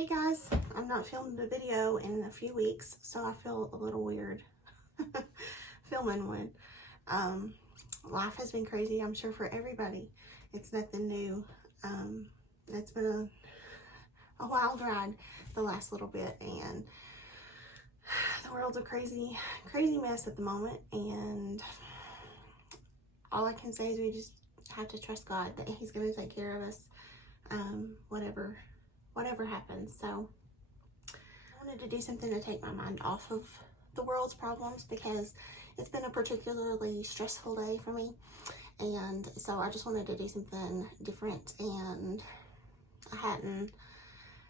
Hey guys, I'm not filming the video in a few weeks, so I feel a little weird filming one. Life has been crazy, I'm sure, for everybody. It's nothing new. It's been a wild ride the last little bit, and the world's a crazy mess at the moment, and all I can say is we just have to trust God that He's going to take care of us, whatever happens. So I wanted to do something to take my mind off of the world's problems, because it's been a particularly stressful day for me, and so I just wanted to do something different, and I hadn't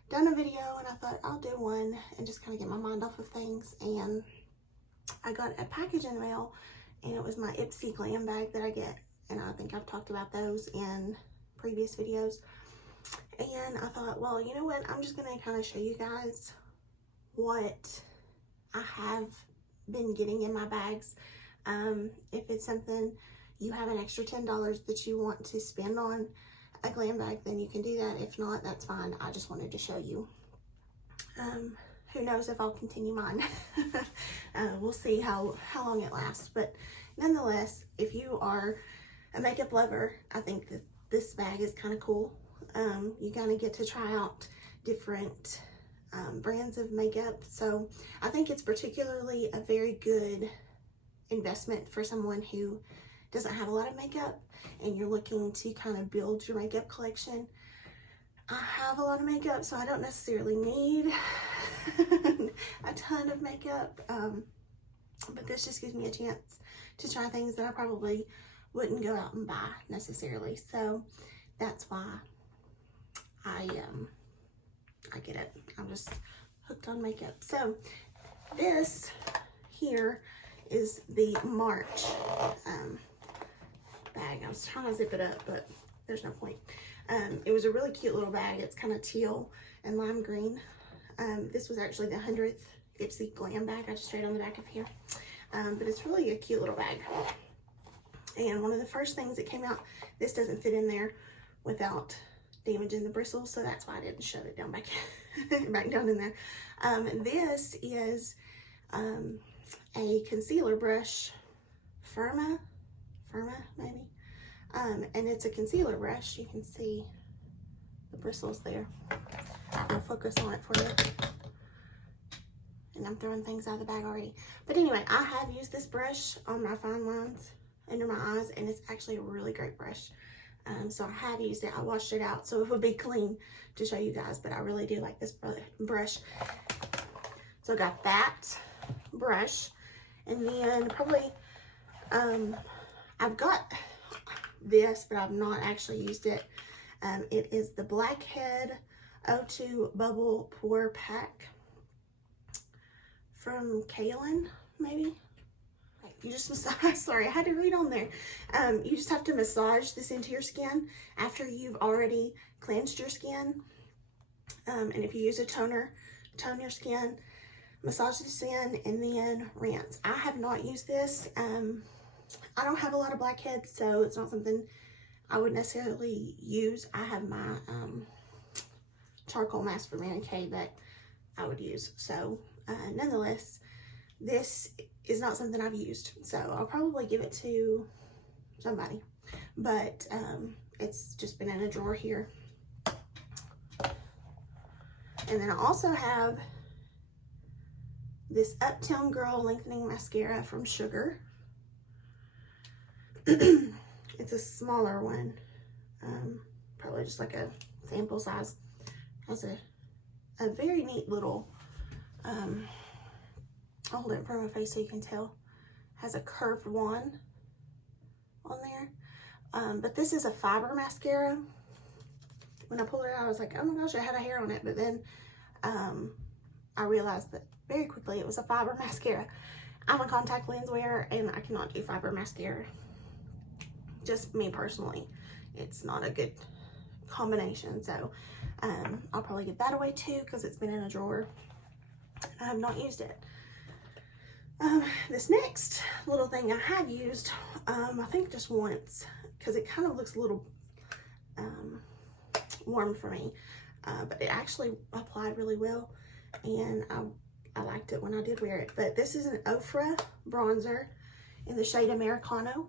done a video, and I thought I'll do one and just kind of get my mind off of things. And I got a package in the mail, and it was my Ipsy Glam bag that I get, and I think I've talked about those in previous videos. And I thought, well, you know what, I'm just gonna kind of show you guys what I have been getting in my bags. If it's something you have an extra $10 that you want to spend on a glam bag, then you can do that. If not, that's fine. I just wanted to show you. Who knows if I'll continue mine. We'll see how long it lasts. But nonetheless, if you are a makeup lover, I think that this bag is kind of cool. You kind of get to try out different brands of makeup. So I think it's particularly a very good investment for someone who doesn't have a lot of makeup and you're looking to kind of build your makeup collection. I have a lot of makeup, so I don't necessarily need a ton of makeup, but this just gives me a chance to try things that I probably wouldn't go out and buy necessarily. So that's why I get it. I'm just hooked on makeup. So this here is the March bag. I was trying to zip it up, but there's no point. It was a really cute little bag. It's kind of teal and lime green. This was actually the 100th Ipsy Glam bag. I just straight on the back of here. But it's really a cute little bag. And one of the first things that came out, this doesn't fit in there without damaging the bristles, so that's why I didn't shove it down back down in there. This is a concealer brush, Firma maybe, and it's a concealer brush. You can see the bristles there. I'll focus on it for you, and I'm throwing things out of the bag already. But anyway, I have used this brush on my fine lines under my eyes, and it's actually a really great brush. So I have used it. I washed it out so it would be clean to show you guys, but I really do like this brush. So I got that brush, and then probably I've got this, but I've not actually used it. It is the Blackhead O2 Bubble Pore Pack from Caolin, maybe. You just massage, sorry, I had to read on there. You just have to massage this into your skin after you've already cleansed your skin. And if you use a toner, tone your skin, massage this in, and then rinse. I have not used this. I don't have a lot of blackheads, so it's not something I would necessarily use. I have my charcoal mask from K that I would use. So nonetheless, this is not something I've used, so I'll probably give it to somebody, but it's just been in a drawer here. And then I also have this Uptown Girl Lengthening Mascara from Sugar. It's a smaller one, probably just like a sample size. Has a very neat little, I'll hold it in front of my face so you can tell. Has a curved wand on there. But this is a fiber mascara. When I pulled it out, I was like, oh my gosh, I had a hair on it. But then I realized that very quickly it was a fiber mascara. I'm a contact lens wearer, and I cannot do fiber mascara. Just me personally. It's not a good combination. So I'll probably give that away too, because it's been in a drawer. I have not used it. This next little thing I have used, I think just once, because it kind of looks a little warm for me. but it actually applied really well, and I liked it when I did wear it. But this is an Ofra bronzer in the shade Americano.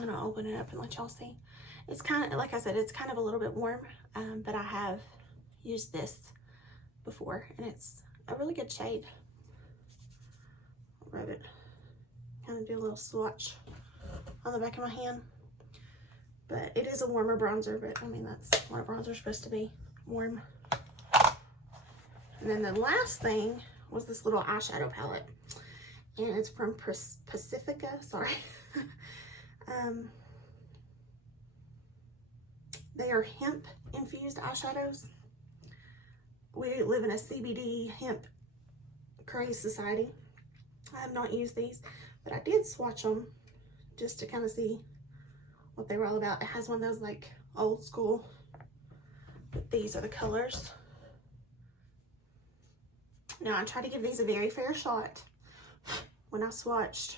And I'll open it up and let y'all see. It's kind of, like I said, it's kind of a little bit warm, but I have used this before, and it's a really good shade. I'll rub it, kind of do a little swatch on the back of my hand. But it is a warmer bronzer, but I mean, that's what a bronzer is supposed to be, warm. And then the last thing was this little eyeshadow palette, and it's from Pacifica, sorry. They are hemp infused eyeshadows. We live in a CBD hemp craze society. I have not used these, but I did swatch them just to kind of see what they were all about. It has one of those like old school, but these are the colors. Now I tried to give these a very fair shot. When I swatched,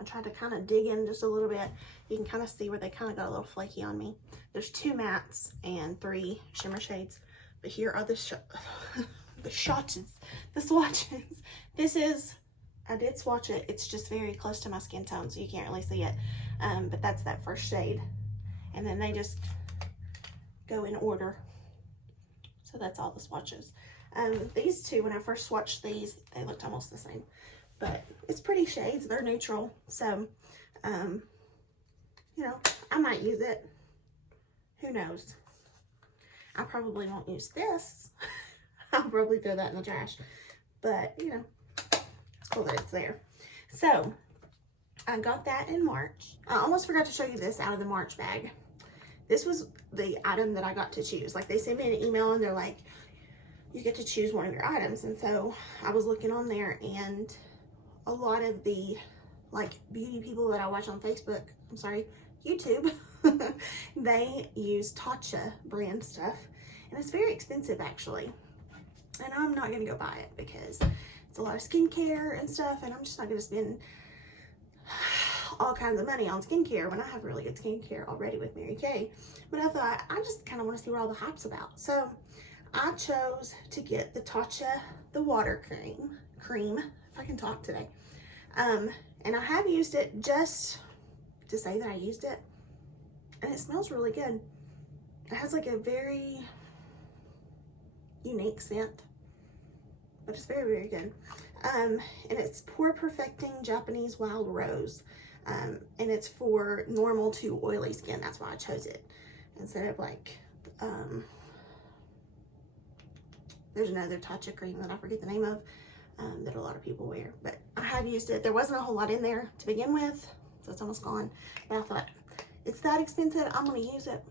I tried to kind of dig in just a little bit. You can kind of see where they kind of got a little flaky on me. There's 2 mattes and 3 shimmer shades, but here are the swatches. This is, I did swatch it. It's just very close to my skin tone, so you can't really see it. But that's that first shade. And then they just go in order. So that's all the swatches. These two, when I first swatched these, they looked almost the same. But it's pretty shades. They're neutral. So, you know, I might use it. Who knows? I probably won't use this. I'll probably throw that in the trash. But, you know, it's cool that it's there. So, I got that in March. I almost forgot to show you this out of the March bag. This was the item that I got to choose. Like, they sent me an email and they're like, you get to choose one of your items. And so, I was looking on there, and a lot of the, like, beauty people that I watch on Facebook, I'm sorry, YouTube, they use Tatcha brand stuff, and it's very expensive actually, and I'm not gonna go buy it because it's a lot of skincare and stuff, and I'm just not gonna spend all kinds of money on skincare when I have really good skincare already with Mary Kay. But I thought, I just kind of want to see what all the hype's about, so I chose to get the Tatcha, the water cream, if I can talk today. And I have used it just to say that I used it, and it smells really good. It has like a very unique scent, but it's very, very good. And it's Pore Perfecting Japanese Wild Rose, and it's for normal to oily skin. That's why I chose it instead of like, there's another Tatcha cream that I forget the name of, that a lot of people wear, but I have used it. There wasn't a whole lot in there to begin with, so it's almost gone, but I thought, it's that expensive, I'm going to use it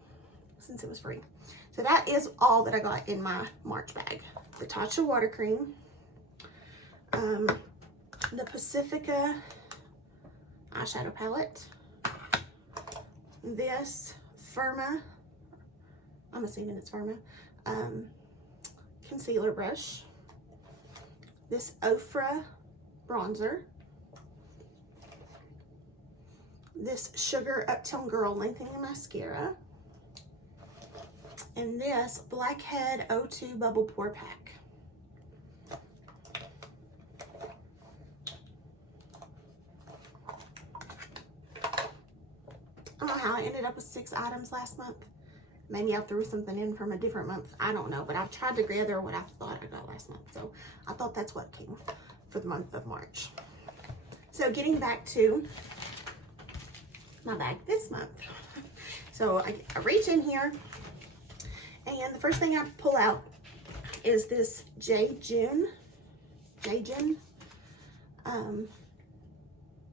since it was free. So that is all that I got in my March bag. The Tatcha water cream, the Pacifica eyeshadow palette, this Firma, I'm assuming it's Firma, concealer brush, this Ofra bronzer, this Sugar Uptown Girl Lengthening Mascara, and this Blackhead O2 Bubble Pore Pack. I don't know how I ended up with 6 items last month. Maybe I threw something in from a different month. I don't know, but I've tried to gather what I thought I got last month. So I thought that's what came for the month of March. So getting back to my bag this month. So I reach in here, and the first thing I pull out is this Jayjun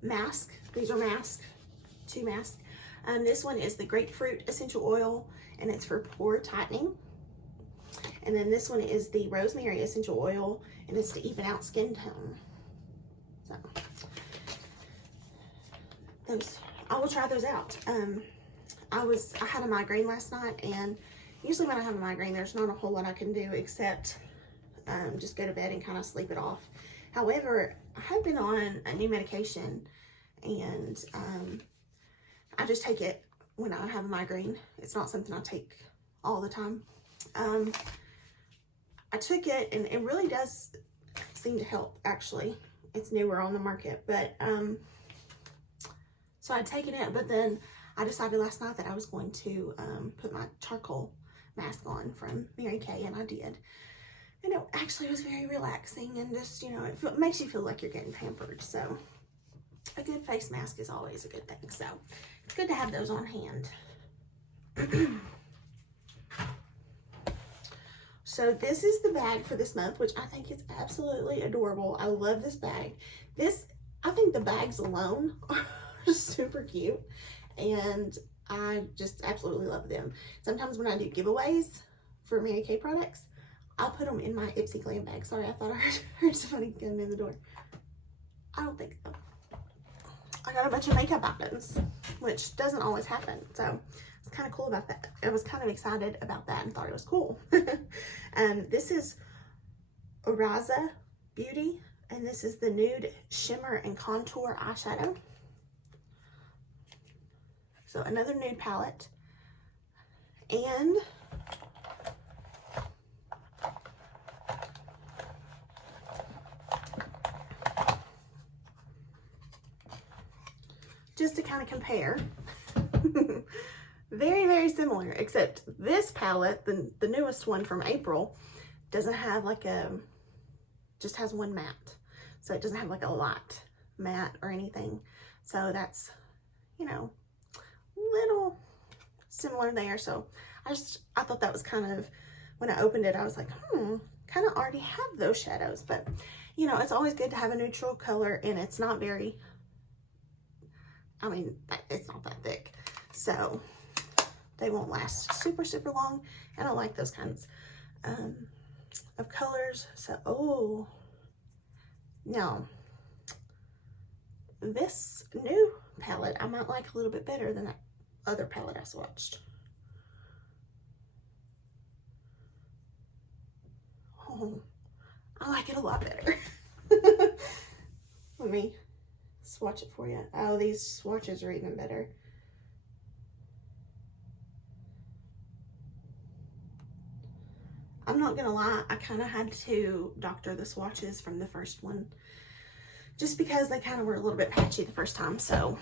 mask. These are masks, 2 masks. This one is the grapefruit essential oil, and it's for pore tightening. And then this one is the rosemary essential oil, and it's to even out skin tone. So those, I will try those out. I had a migraine last night, and usually when I have a migraine, there's not a whole lot I can do except just go to bed and kind of sleep it off. However, I have been on a new medication, and I just take it when I have a migraine. It's not something I take all the time. I took it and it really does seem to help, actually. It's newer on the market, but so I'd taken it, but then I decided last night that I was going to put my charcoal mask on from Mary Kay, and I did. And it actually was very relaxing, and just, you know, it makes you feel like you're getting pampered. So a good face mask is always a good thing. So it's good to have those on hand. So this is the bag for this month, which I think is absolutely adorable. I love this bag. I think the bags alone are super cute, and I just absolutely love them. Sometimes when I do giveaways for Mary Kay products, I'll put them in my Ipsy Glam bag. Sorry, I thought I heard somebody coming in the door. I don't think so. I got a bunch of makeup items, which doesn't always happen. So it's kind of cool about that. I was kind of excited about that and thought it was cool. This is Oryza Beauty, and this is the Nude Shimmer and Contour Eyeshadow. So another nude palette. And just to kind of compare, very, very similar, except this palette, the newest one from April, doesn't have like just has one matte. So it doesn't have like a light matte or anything. So that's, you know, little similar there. So I thought that was kind of, when I opened it, I was like, kind of already have those shadows. But, you know, it's always good to have a neutral color, and it's not very, I mean, it's not that thick. So they won't last super, super long. And I like those kinds of colors. So, now, this new palette I might like a little bit better than that other palette I swatched. Oh, I like it a lot better. Let me swatch it for you. Oh, these swatches are even better. I'm not gonna lie, I kind of had to doctor the swatches from the first one just because they kind of were a little bit patchy the first time. So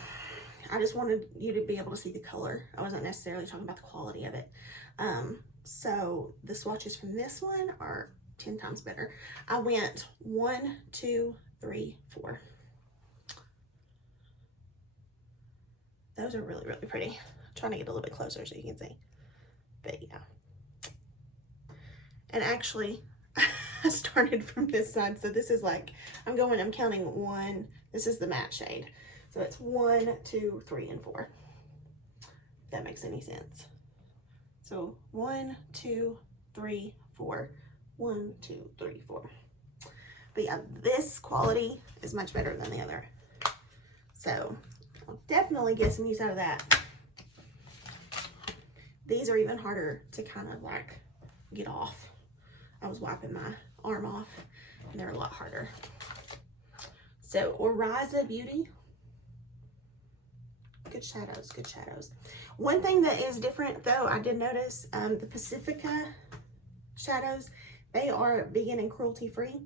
I just wanted you to be able to see the color. I wasn't necessarily talking about the quality of it. So the swatches from this one are 10 times better. I went 1, 2, 3, 4. Those are really, really pretty. I'm trying to get a little bit closer so you can see. But yeah. And actually, I started from this side. So this is like, I'm counting 1. This is the matte shade. So it's 1, 2, 3, and 4. If that makes any sense. So 1, 2, 3, 4. 1, 2, 3, 4. But yeah, this quality is much better than the other. So I'll definitely get some use out of that. These are even harder to kind of like get off. I was wiping my arm off and they're a lot harder. So Oryza Beauty. Good shadows, good shadows. One thing that is different though, I did notice the Pacifica shadows, they are vegan and cruelty free.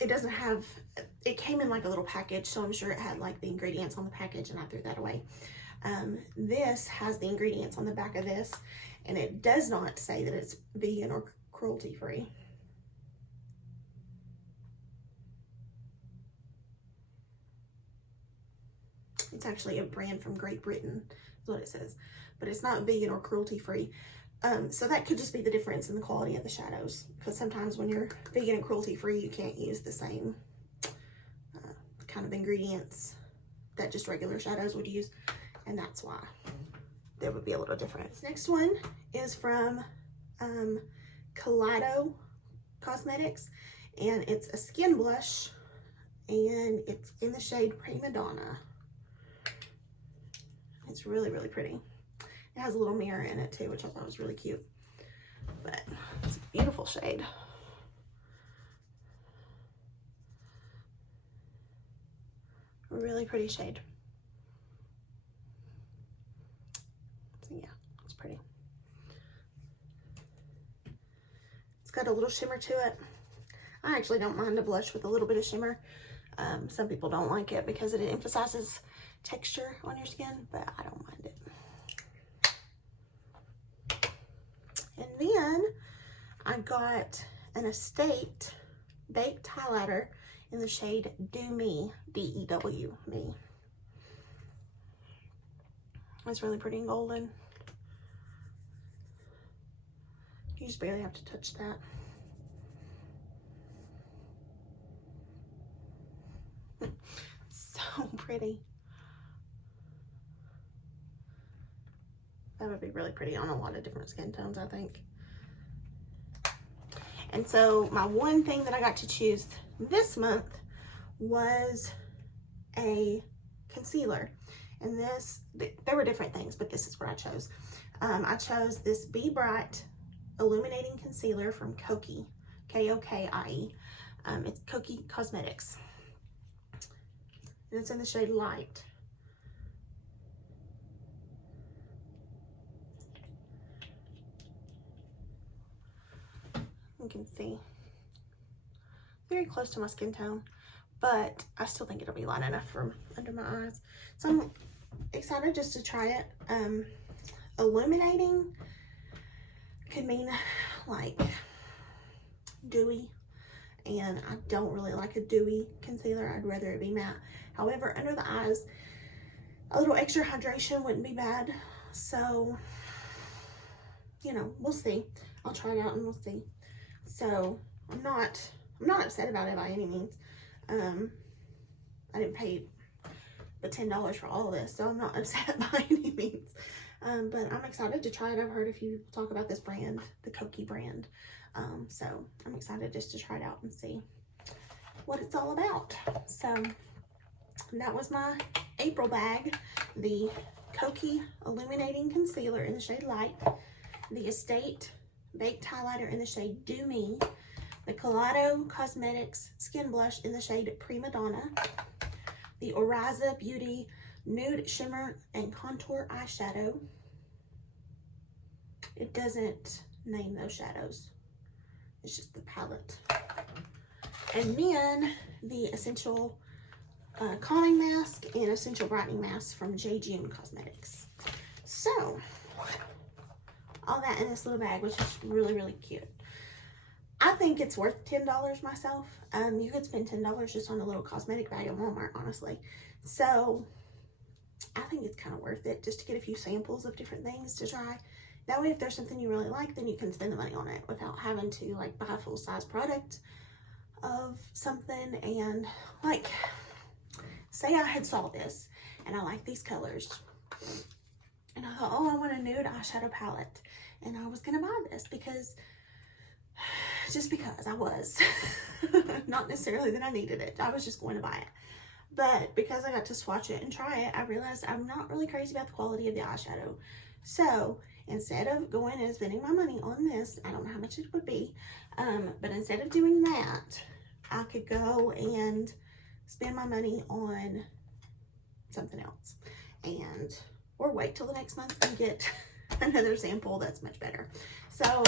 It doesn't have, it came in like a little package, so I'm sure it had like the ingredients on the package and I threw that away. This has the ingredients on the back of this, and it does not say that it's vegan or cruelty free. It's actually a brand from Great Britain, is what it says, but it's not vegan or cruelty free. So that could just be the difference in the quality of the shadows, because sometimes when you're vegan and cruelty free, you can't use the same kind of ingredients that just regular shadows would use, and that's why there would be a little difference. Next one is from Kaleido Cosmetics, and it's a skin blush, and it's in the shade Prima Donna. It's really, really pretty. It has a little mirror in it too, which I thought was really cute. But it's a beautiful shade. A really pretty shade. Yeah, it's pretty. It's got a little shimmer to it. I actually don't mind a blush with a little bit of shimmer. Some people don't like it because it emphasizes texture on your skin, but I don't mind it. And then I got an Estate Baked Highlighter in the shade Do Me, D-E-W, Me. It's really pretty and golden. You just barely have to touch that. So pretty. That would be really pretty on a lot of different skin tones, I think. And so my one thing that I got to choose this month was a concealer. And this, there were different things, but this is what I chose. I chose this Be Bright Illuminating Concealer from Kokie, K-O-K-I-E. It's Kokie Cosmetics. And it's in the shade Light. You can see, very close to my skin tone, but I still think it'll be light enough for under my eyes. So I'm excited just to try it. Illuminating could mean like dewy, and I don't really like a dewy concealer. I'd rather it be matte. However, under the eyes, a little extra hydration wouldn't be bad. So, you know, we'll see. I'll try it out and we'll see. So I'm not upset about it by any means. I didn't pay the $10 for all of this, so I'm not upset by any means. But I'm excited to try it. I've heard a few talk about this brand, the Kokie brand. So I'm excited just to try it out and see what it's all about. So that was my April bag. The Kokie Illuminating Concealer in the shade Light. The Estate Baked Highlighter in the shade Do Me. The Kaleido Cosmetics Skin Blush in the shade Prima Donna. The Oryza Beauty Nude Shimmer and Contour Eyeshadow. It doesn't name those shadows. It's just the palette. And then the Essential Calming Mask and Essential Brightening Mask from Jayjun Cosmetics. So, all that in this little bag, which is really, really cute. I think it's worth $10 myself. You could spend $10 just on a little cosmetic bag at Walmart, honestly. So, I think it's kind of worth it just to get a few samples of different things to try. That way, if there's something you really like, then you can spend the money on it without having to like buy a full-size product of something. And like, say I had saw this and I like these colors. And I thought, oh, I want a nude eyeshadow palette. And I was gonna buy this because, just because I was. Not necessarily that I needed it. I was just going to buy it. But because I got to swatch it and try it, I realized I'm not really crazy about the quality of the eyeshadow. So instead of going and spending my money on this, I don't know how much it would be, but instead of doing that, I could go and spend my money on something else, or wait till the next month and get another sample that's much better. So,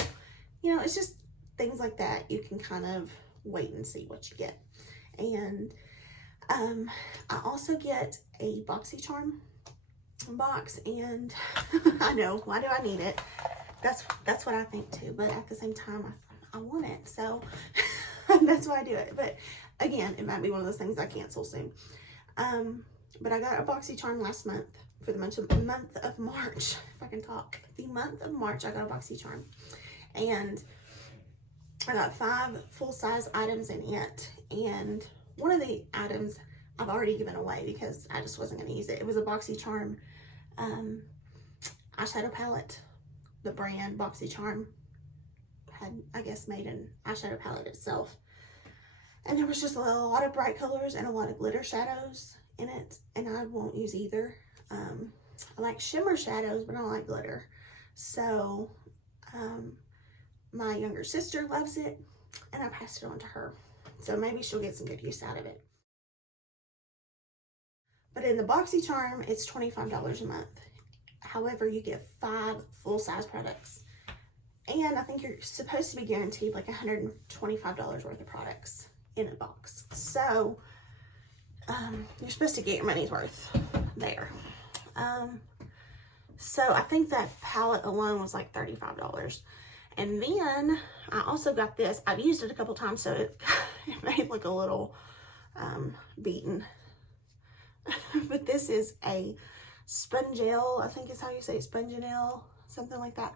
you know, it's just things like that. You can kind of wait and see what you get. And I also get a Boxycharm box, and I know, why do I need it? That's what I think too, but at the same time, I want it, so that's why I do it. But again, it might be one of those things I cancel soon. But I got a Boxycharm last month for the month of March, if I can talk. The month of March, I got a Boxycharm, and I got 5 full-size items in it, and one of the items I've already given away because I just wasn't going to use it. It was a Boxycharm eyeshadow palette. The brand Boxycharm had, I guess, made an eyeshadow palette itself. And there was just a lot of bright colors and a lot of glitter shadows in it, and I won't use either. I like shimmer shadows, but I don't like glitter. So, my younger sister loves it, and I passed it on to her. So maybe she'll get some good use out of it. But in the Boxycharm, it's $25 a month. However, you get 5 full-size products. And I think you're supposed to be guaranteed like $125 worth of products in a box. So you're supposed to get your money's worth there. So I think that palette alone was like $35. And then I also got this. I've used it a couple times, so it may look a little beaten. But this is a Spongellé, I think is how you say it, Spongellé, something like that.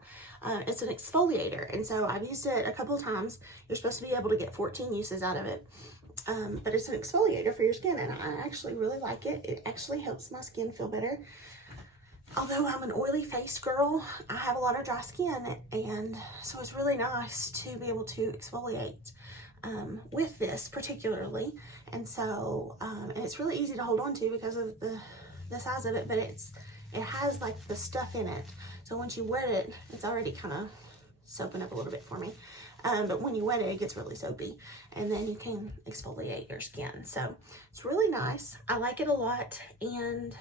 It's an exfoliator, and so I've used it a couple times. You're supposed to be able to get 14 uses out of it. But it's an exfoliator for your skin, and I actually really like it. It actually helps my skin feel better. Although I'm an oily faced girl, I have a lot of dry skin, and so it's really nice to be able to exfoliate with this particularly. And so, and it's really easy to hold on to because of the size of it, but it has like the stuff in it. So once you wet it, it's already kind of soaping up a little bit for me. But when you wet it, it gets really soapy, and then you can exfoliate your skin. So it's really nice. I like it a lot, and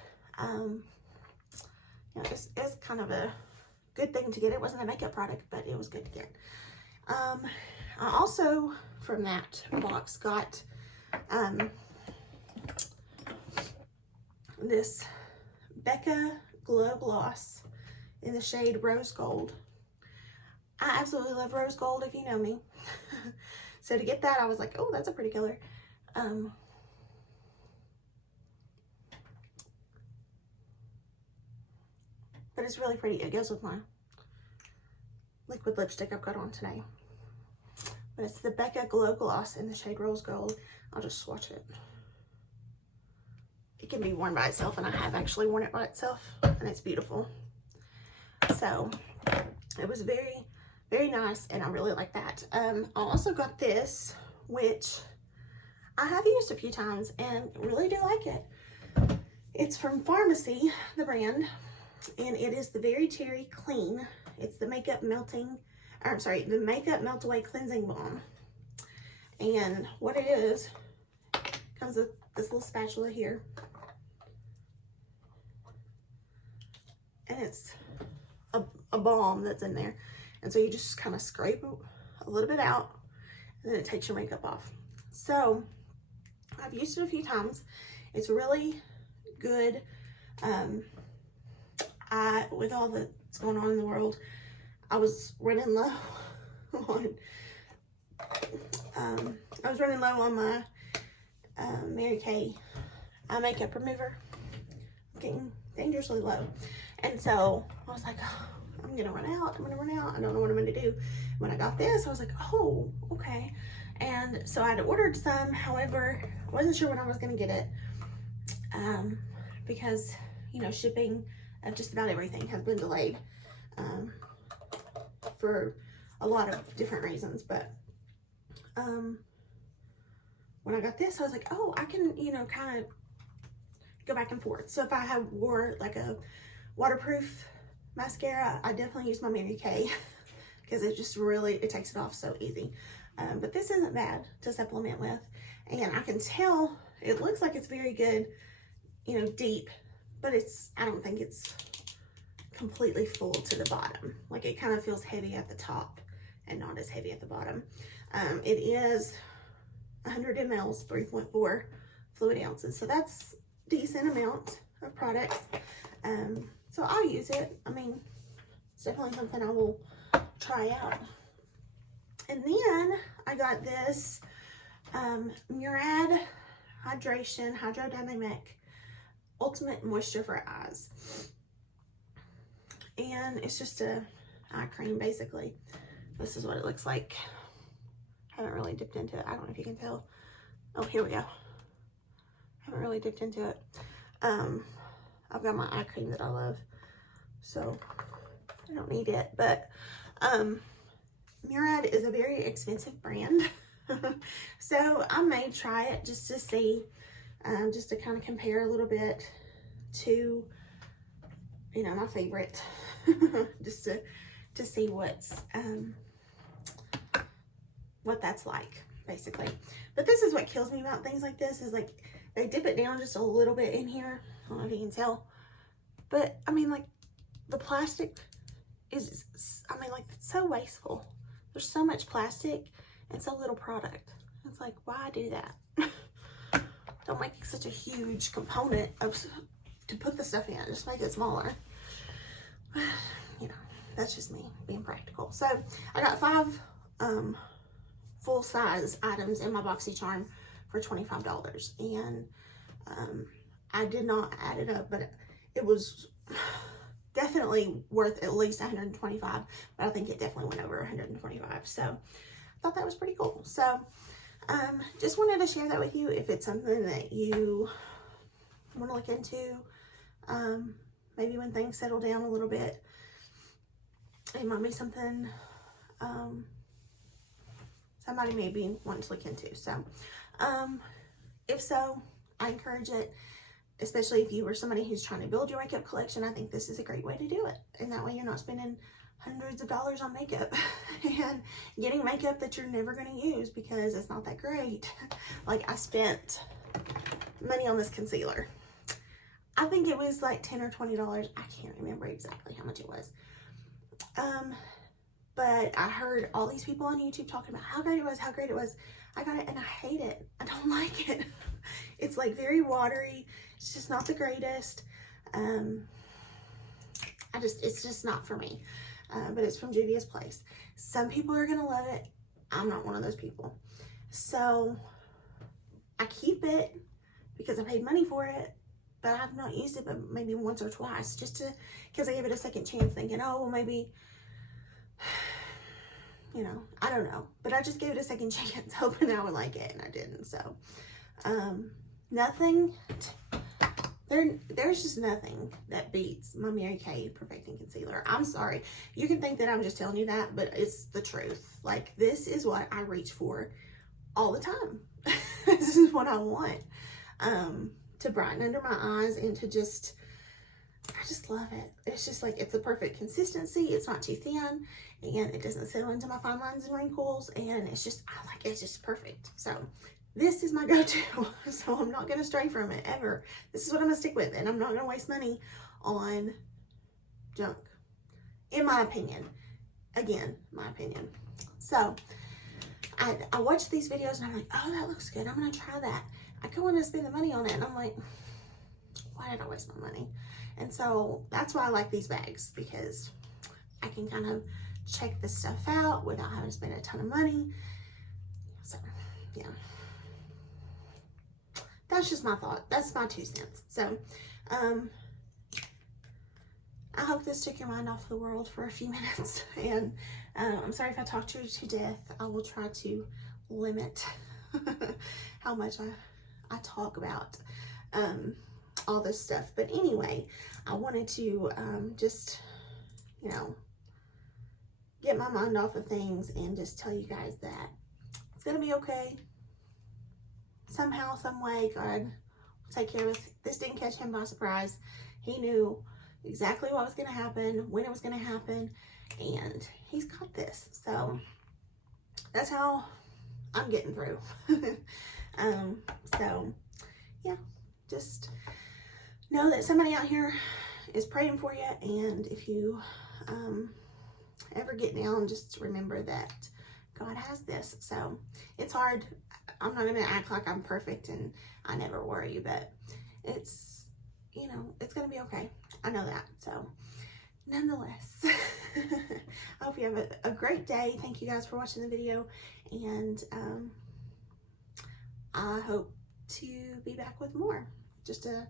you know, it's kind of a good thing to get. It wasn't a makeup product, but it was good to get. I also, from that box, got this Becca Glow Gloss in the shade Rose Gold. I absolutely love rose gold, if you know me. So to get that, I was like, oh, that's a pretty color. But it's really pretty. It goes with my liquid lipstick I've got on today. But it's the Becca Glow Gloss in the shade Rose Gold. I'll just swatch it. It can be worn by itself, and I have actually worn it by itself, and it's beautiful. So it was very, very nice, and I really like that. I also got this, which I have used a few times and really do like it. It's from Pharmacy, the brand, and it is the Very Cherry Clean. It's the makeup melting, or I'm sorry, the makeup melt away cleansing balm. And what it is, comes with this little spatula here, and it's a balm that's in there. And so you just kind of scrape a little bit out, and then it takes your makeup off. So I've used it a few times. It's really good. With all that's going on in the world, I was running low on my Mary Kay eye makeup remover. I'm getting dangerously low, and so I was like, oh, I'm gonna run out. I don't know what I'm gonna do. When I got this, I was like, oh, okay. And so I had ordered some. However, I wasn't sure when I was gonna get it, because, you know, shipping of just about everything has been delayed for a lot of different reasons. But when I got this, I was like, oh, I can, you know, kind of go back and forth. So if I had wore like a waterproof mascara, I definitely use my Mary Kay because it just really, it takes it off so easy. But this isn't bad to supplement with, and I can tell it looks like it's very good, you know, deep, but I don't think it's completely full to the bottom. Like, it kind of feels heavy at the top and not as heavy at the bottom. It is 100 mLs, 3.4 fluid ounces, so that's decent amount of product. So I'll use it. I mean, it's definitely something I will try out. And then I got this Murad Hydration Hydrodynamic Ultimate Moisture for Eyes. And it's just a eye cream, basically. This is what it looks like. Haven't really dipped into it. I don't know if you can tell. Oh, here we go. Haven't really dipped into it. I've got my eye cream that I love, so I don't need it. But Murad is a very expensive brand. So I may try it just to see, just to kind of compare a little bit to, you know, my favorite, just to see what that's like, basically. But this is what kills me about things like this, is like they dip it down just a little bit in here. I don't know if you can tell, but I mean, like, the plastic is, I mean, like, it's so wasteful. There's so much plastic and so little product. It's like, why do that? Don't make it such a huge component to put the stuff in. Just make it smaller. You know, that's just me being practical. So I got 5 full-size items in my Boxycharm for $25, and I did not add it up, but it was definitely worth at least $125, but I think it definitely went over $125. So I thought that was pretty cool. So just wanted to share that with you. If it's something that you want to look into, maybe when things settle down a little bit, it might be something somebody may be wanting to look into. So if so, I encourage it, especially if you are somebody who's trying to build your makeup collection. I think this is a great way to do it, and that way you're not spending hundreds of dollars on makeup and getting makeup that you're never going to use because it's not that great. Like, I spent money on this concealer. I think it was like $10 or $20. I can't remember exactly how much it was. But I heard all these people on YouTube talking about how great it was, how great it was. I got it and I hate it. I don't like it. It's like very watery. It's just not the greatest. It's just not for me. But it's from Juvia's Place. Some people are gonna love it. I'm not one of those people. So I keep it because I paid money for it, but I have not used it but maybe once or twice, just because I gave it a second chance, thinking, oh, well, maybe, you know, I don't know. But I just gave it a second chance, hoping I would like it, and I didn't. So there's just nothing that beats my Mary Kay Perfecting Concealer. I'm sorry. You can think that I'm just telling you that, but it's the truth. Like, this is what I reach for all the time. This is what I want to brighten under my eyes, and to just, I just love it. It's just like, it's a perfect consistency. It's not too thin, and it doesn't settle into my fine lines and wrinkles, and it's just, I like it. It's just perfect. So this is my go-to, so I'm not going to stray from it ever. This is what I'm going to stick with, and I'm not going to waste money on junk, in my opinion. Again, my opinion. So I watch these videos, and I'm like, oh, that looks good. I'm going to try that. I go in and spend the money on it, and I'm like, why did I waste my money? And so that's why I like these bags, because I can kind of check this stuff out without having to spend a ton of money. So, yeah. That's just my thought. That's my 2 cents. So, I hope this took your mind off the world for a few minutes. And I'm sorry if I talked you to death. I will try to limit how much I talk about all this stuff. But anyway, I wanted to just, you know, get my mind off of things and just tell you guys that it's going to be okay. Somehow, some way, God will take care of us. This didn't catch him by surprise. He knew exactly what was going to happen, when it was going to happen, and he's got this. So that's how I'm getting through. So yeah, just know that somebody out here is praying for you, and if you ever get down, just remember that God has this. So it's hard. I'm not going to act like I'm perfect and I never worry, but it's, you know, it's going to be okay. I know that. So nonetheless, I hope you have a great day. Thank you guys for watching the video, and I hope to be back with more, just to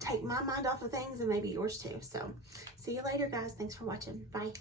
take my mind off of things and maybe yours too. So see you later, guys. Thanks for watching. Bye.